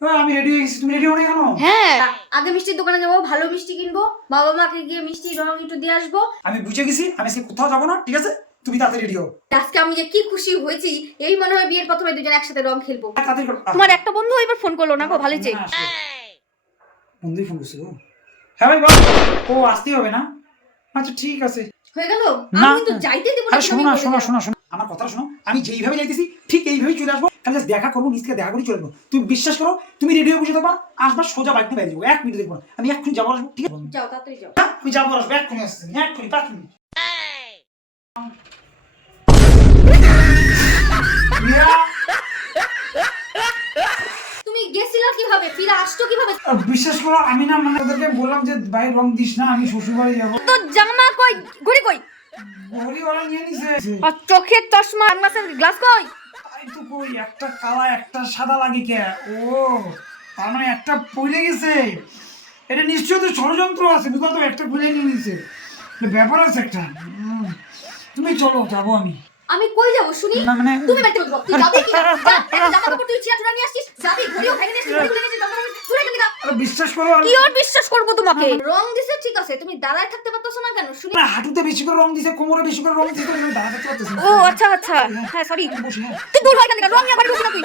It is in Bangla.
আমি রেডি হয়ে গেছি, তুমি রেডি হও না কেন? হ্যাঁ, আগে মিষ্টির দোকানে যাবো, ভালো মিষ্টি কিনবো, বাবা মাকে গিয়ে মিষ্টি রং একটু দিয়ে আসবো। আমি বুঝে গেছি, আমি আজকে কোথাও যাবো না, ঠিক আছে? তুমি তাড়াতাড়ি রেডি হও। আজকে আমি যে কি খুশি হয়েছি, এই মনে হয় বিয়ের প্রথমে দুজন একসাথে রং খেলবো। তাড়াতাড়ি করো। তোমার একটা বন্ধু এবার ফোন করলো না গো, ভালোই চেক। বন্ধুই ফোন করছিল। হ্যাঁ ভাই বল। ও আসতেই হবে না? আচ্ছা ঠিক আছে। হয়ে গেল? না, আমি কিন্তু যাইতে দেব না। আরে শোনো না, শোনো শোনো শোনো আমার কথাটা শোনো। আমি যেইভাবে যাইতেছি ঠিক এইভাবেই চলে আসবো। খালি জাস্ট দেখা করবো, নিজ থেকে দেখা করে চলে আসবো। তুমি বিশ্বাস করো, তুমি রেডি হয়ে বসে থাকবা, আসবা সোজা বাইক নিয়ে বেরিয়ে যাবো। 1 মিনিট দেখবো না, আমি এক্ষুনি যাবো আসবো, ঠিক আছে? যাও তাড়াতাড়ি যাও। আমি যাবো আসবো, এক্ষুনি আসছি, এক্ষুনি 5 মিনিট। রিয়া, তুমি গেছিলা কিভাবে, ফিরে আসছো কিভাবে? বিশ্বাস করো আমি না মানে ওদেরকে বললাম যে ভাই রং দিস না, আমি শ্বশুর বাড়ি যাবো। তো জামা কই, ঘড়ি কই, ঘড়িওয়ালা নিয়ে নিছে। আর চোখের চশমা, সানগ্লাসের গ্লাস কই? তাই তো কই, একটা কালা একটা সাদা লাগে কে? ও তার মানে একটা পড়ে গেছে। এটা নিশ্চয়ই তো ষড়যন্ত্র আছে, বিকজ একটা খুলে নিয়ে নিছে। ব্যাপার আছে একটা। তুমি চলো, যাবো আমি। আমি কই যাব শুনি? না মানে তুমি বাইতে বলবো, তুই যাবি কি না? যা, একটা জামা কাপড় তুই ছিঁড়া টুরা নিয়ে আসছিস, যাবি, ঘড়িও ভেঙে নিয়ে আসছিস, ঘড়ি খুলে নিয়ে আসছিস, জামা কাপড় তুলে কেন দিলা? আরে বিশ্বাস করো, কি আর বিশ্বাস করব তোমাকে? রং দিছে ঠিক আছে, তুমি দাঁড়ায় থাকতে পারতেছো না কেন শুনি? না হাঁটুতে বেশি করে রং দিছে, কোমরে বেশি করে রং দিছে, তুমি দাঁড়াতে পারতেছ না। ও আচ্ছা আচ্ছা, হ্যাঁ সরি। বসে, হ্যাঁ। তুই দূর হয় কেন? রং নিয়ে বাড়ি বসে না তুই।